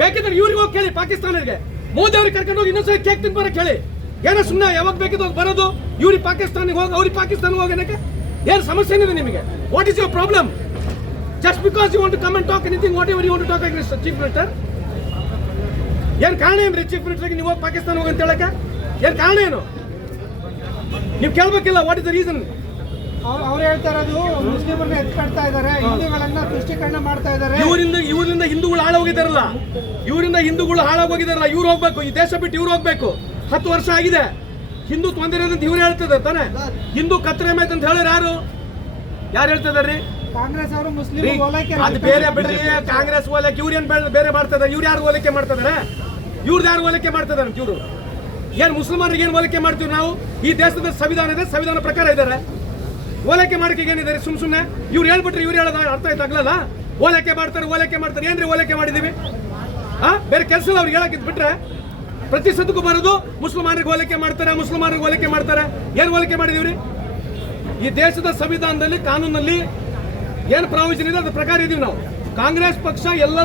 ಬೇಕಿದ್ರೆ ಇವ್ರಿಗೆ ಹೋಗಿ ಕೇಳಿ, ಪಾಕಿಸ್ತಾನಿಗೆ ಮೋದಿ ಅವ್ರಿಗೆ ಕರ್ಕೊಂಡು ಹೋಗಿ ಇನ್ನೊಂದ್ಸರಿ ಕೇಕ್ ತಿಂದು ಬರಕ್ಕೆ ಹೇಳಿ. ಏನೋ ಸುಮ್ಮನೆ ಯಾವಾಗ ಬೇಕಿದ್ದು ಬರೋದು, ಇವ್ರಿಗೆ ಪಾಕಿಸ್ತಾನಿಗೆ ಹೋಗಿ ಅವ್ರಿಗೆ ಪಾಕಿಸ್ತಾನಿಗೆ ಹೋಗೋಣಕ್ಕೆ ಏನು ಸಮಸ್ಯೆ ಏನಿದೆ ನಿಮಗೆ? What is your problem? Just because you want to come and talk anything whatever you want to talk against chief minister. ಏನು ಕಾರಣ ಏನ್ರಿ ಚೀಫ್ ಮಿನಿಸ್ಟರ್ಗೆ ನೀವು ಹೋಗಿ ಪಾಕಿಸ್ತಾನ ಹೋಗಿ ಅಂತ ಹೇಳಕ್ಕೆ? ಏನು ಕಾರಣ ಏನು? ನೀವು ಕೇಳಬೇಕಿಲ್ಲ, ವಾಟ್ ಇಸ್ ದ ರೀಸನ್? ಅವ್ರು ಹೇಳ್ತಾ ಇರೋದು ಮುಸ್ಲಿಮರನ್ನ ಎತ್ಕೊಳ್ತಾ ಇದ್ದಾರೆ, ಹಿಂದೂಗಳನ್ನ ತುಷ್ಟೀಕರಣ ಮಾಡ್ತಾ ಇದ್ದಾರೆ. ಇವರಿಂದ ಹಿಂದೂಗಳು ಹಾಳಾಗೋಗಿದಾರಲ್ಲ, ಇವರಿಂದ ಹಿಂದೂಗಳು ಹಾಳಾಗೋಗಿದಾರಲ್ಲ, ಇವ್ರು ಹೋಗ್ಬೇಕು, ಈ ದೇಶ ಬಿಟ್ಟು ಇವ್ರು ಹೋಗ್ಬೇಕು. 10 ವರ್ಷ ಆಗಿದೆ, ಹಿಂದೂ ತೊಂದರೆ ಅಂತ ಇವ್ರು ಹೇಳ್ತಿದ್ದಾರೆ ತಾನೆ. ಹಿಂದೂ ಕತ್ತರೆ ಮೇತ್ ಅಂತ ಹೇಳಿದ್ರೆ ಯಾರು ಹೇಳ್ತಿದಾರ್ರಿ? ಕಾಂಗ್ರೆಸ್ ಅವರು ಮುಸ್ಲಿಂ ಓಲೈಕೆ ಅದು ಬೇರೆ ಬಿಡ್ರಿ. ಕಾಂಗ್ರೆಸ್ ಓಲೈಕೆ ಇವ್ರು ಏನ್ ಬೇರೆ ಮಾಡ್ತಿದ್ದಾರೆ? ಇವ್ರು ಯಾರು ಓಲೈಕೆ ಮಾಡ್ತಿದಾರೆ? ಇವ್ರದ್ದು ಯಾರು ಓಲೈಕೆ ಮಾಡ್ತಿದ್ದಾರೆ? ಇವ್ರು ಏನ್ ಮುಸ್ಲಿಮರಿಗೆ ಏನ್ ಓಲೈಕೆ ಮಾಡ್ತೀವಿ ನಾವು? ಈ ದೇಶದ ಸಂವಿಧಾನ ಇದೆ, ಸಂವಿಧಾನ ಪ್ರಕಾರ ಇದ್ದಾರೆ. ಓಲೈಕೆ ಮಾಡಕ್ಕೆ ಏನಿದ್ದಾರೆ? ಸುಮ್ಮನೆ ಇವ್ರು ಹೇಳ್ಬಿಟ್ರೆ ಇವ್ರು ಹೇಳೋದ ಅರ್ಥ ಆಯ್ತಾಗ್ಲಲ್ಲ. ಓಲೈಕೆ ಮಾಡ್ತಾರೆ ಏನ್ರಿ ಓಲೈಕೆ ಮಾಡಿದೀವಿ? ಬೇರೆ ಕೆಲಸ ಇಲ್ಲ ಅವ್ರಿಗೆ ಹೇಳಕ್ ಬಿಟ್ರೆ ಪ್ರತಿ ಸದಕ್ಕೂ ಬರೋದು ಮುಸಲ್ಮಾನರಿಗೆ ಓಲೈಕೆ ಮಾಡ್ತಾರೆ. ಏನ್ ಓಲೈಕೆ ಮಾಡಿದೀವ್ರಿ? ಈ ದೇಶದ ಸಂವಿಧಾನದಲ್ಲಿ ಕಾನೂನಲ್ಲಿ ಏನ್ ಪ್ರಾವಿಷನ್ ಇದೆ ಅದ್ರ ಪ್ರಕಾರ ಇದೀವಿ ನಾವು. ಕಾಂಗ್ರೆಸ್ ಪಕ್ಷ ಎಲ್ಲ